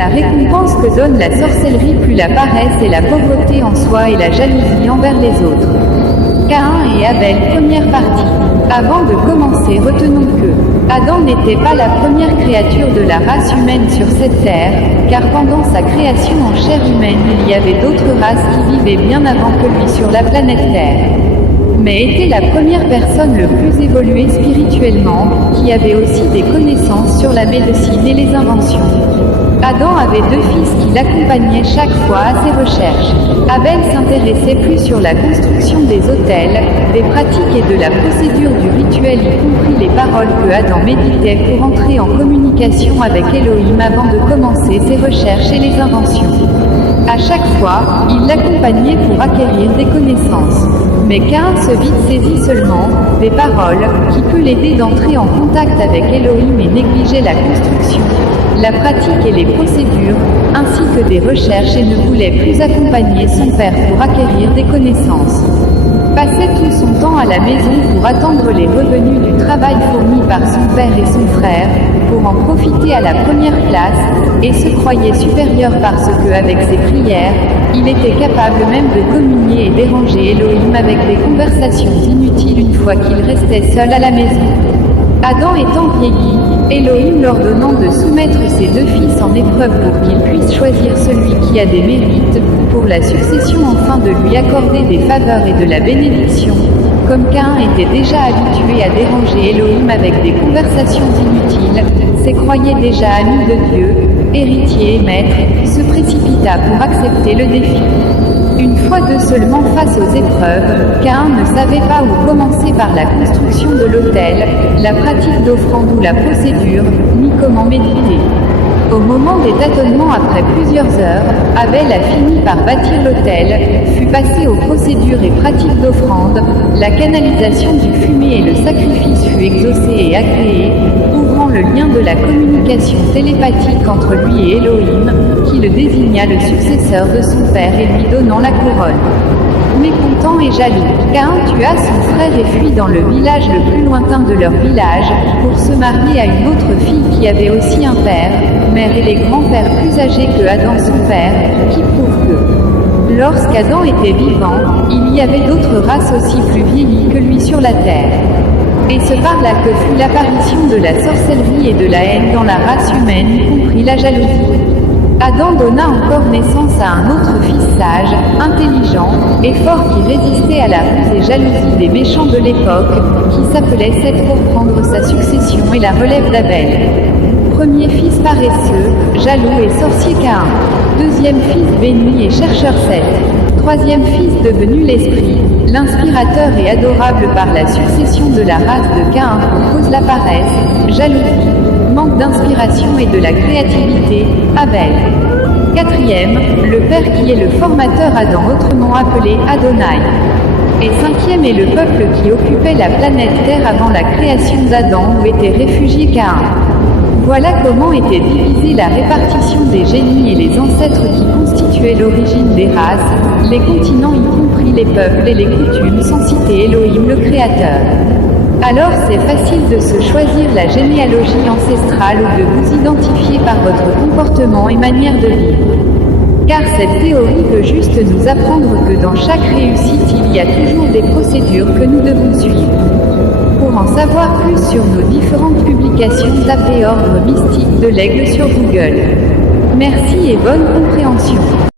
La récompense que donne la sorcellerie, plus la paresse et la pauvreté en soi et la jalousie envers les autres. Caïn et Abel, première partie. Avant de commencer, retenons que Adam n'était pas la première créature de la race humaine sur cette terre, car pendant sa création en chair humaine, il y avait d'autres races qui vivaient bien avant que lui sur la planète Terre. Mais était la première personne le plus évoluée spirituellement, qui avait aussi des connaissances sur la médecine et les inventions. Adam avait 2 fils qui l'accompagnaient chaque fois à ses recherches. Abel s'intéressait plus sur la construction des autels, des pratiques et de la procédure du rituel, y compris les paroles que Adam méditait pour entrer en communication avec Elohim avant de commencer ses recherches et les inventions. À chaque fois, il l'accompagnait pour acquérir des connaissances. Mais Caïn se vit saisi seulement des paroles, qui peut l'aider d'entrer en contact avec Elohim, et négligeait la construction, la pratique et les procédures, ainsi que des recherches, et ne voulait plus accompagner son père pour acquérir des connaissances. Passait tout son temps à la maison pour attendre les revenus du travail fourni par son père et son frère, pour en profiter à la première place, et se croyait supérieur parce que, avec ses prières, il était capable même de communier et déranger Elohim avec des conversations inutiles une fois qu'il restait seul à la maison. Adam étant vieilli, Elohim l'ordonnant de soumettre ses 2 fils en épreuve pour qu'il puisse choisir celui qui a des mérites, pour la succession, afin de lui accorder des faveurs et de la bénédiction. Comme Caïn était déjà habitué à déranger Elohim avec des conversations inutiles, se croyait déjà ami de Dieu, héritier et maître, se précipita pour accepter le défi. Une fois de seulement face aux épreuves, Caïn ne savait pas où commencer par la construction de l'autel, la pratique d'offrande ou la procédure, ni comment méditer. Au moment des tâtonnements, après plusieurs heures, Abel a fini par bâtir l'autel, fut passé aux procédures et pratiques d'offrande, la canalisation du fumet et le sacrifice fut exaucé et agréé, ouvrant le lien de la communication télépathique entre lui et Elohim, qui le désigna le successeur de son père et lui donnant la couronne. Mécontent et jaloux, Caïn tua son frère et fuit dans le village le plus lointain de leur village, pour se marier à une autre fille qui avait aussi un père, mère et les grands-pères plus âgés que Adam son père, qui prouve que, lorsqu'Adam était vivant, il y avait d'autres races aussi plus vieillies que lui sur la terre. Et c'est par là que fut l'apparition de la sorcellerie et de la haine dans la race humaine, y compris la jalousie. Adam donna encore naissance à un autre fils sage, intelligent, et fort, qui résistait à la ruse et jalousie des méchants de l'époque, qui s'appelait Seth, pour prendre sa succession et la relève d'Abel. Premier fils paresseux, jaloux et sorcier Caïn. Deuxième fils béni et chercheur Seth. Troisième fils devenu l'esprit, l'inspirateur et adorable par la succession de la race de Caïn, pour cause la paresse, jalousie, manque d'inspiration et de la créativité, Abel. Quatrième, le Père qui est le formateur Adam, autrement appelé Adonai. Et cinquième est le peuple qui occupait la planète Terre avant la création d'Adam, où était réfugié Caïn. Voilà comment était divisée la répartition des génies et les ancêtres qui constituaient l'origine des races, les continents y compris les peuples et les coutumes, sans citer Elohim le Créateur. Alors c'est facile de se choisir la généalogie ancestrale ou de vous identifier par votre comportement et manière de vivre. Car cette théorie veut juste nous apprendre que dans chaque réussite il y a toujours des procédures que nous devons suivre. Pour en savoir plus sur nos différentes publications, tapez Ordre mystique de l'Aigle sur Google. Merci et bonne compréhension.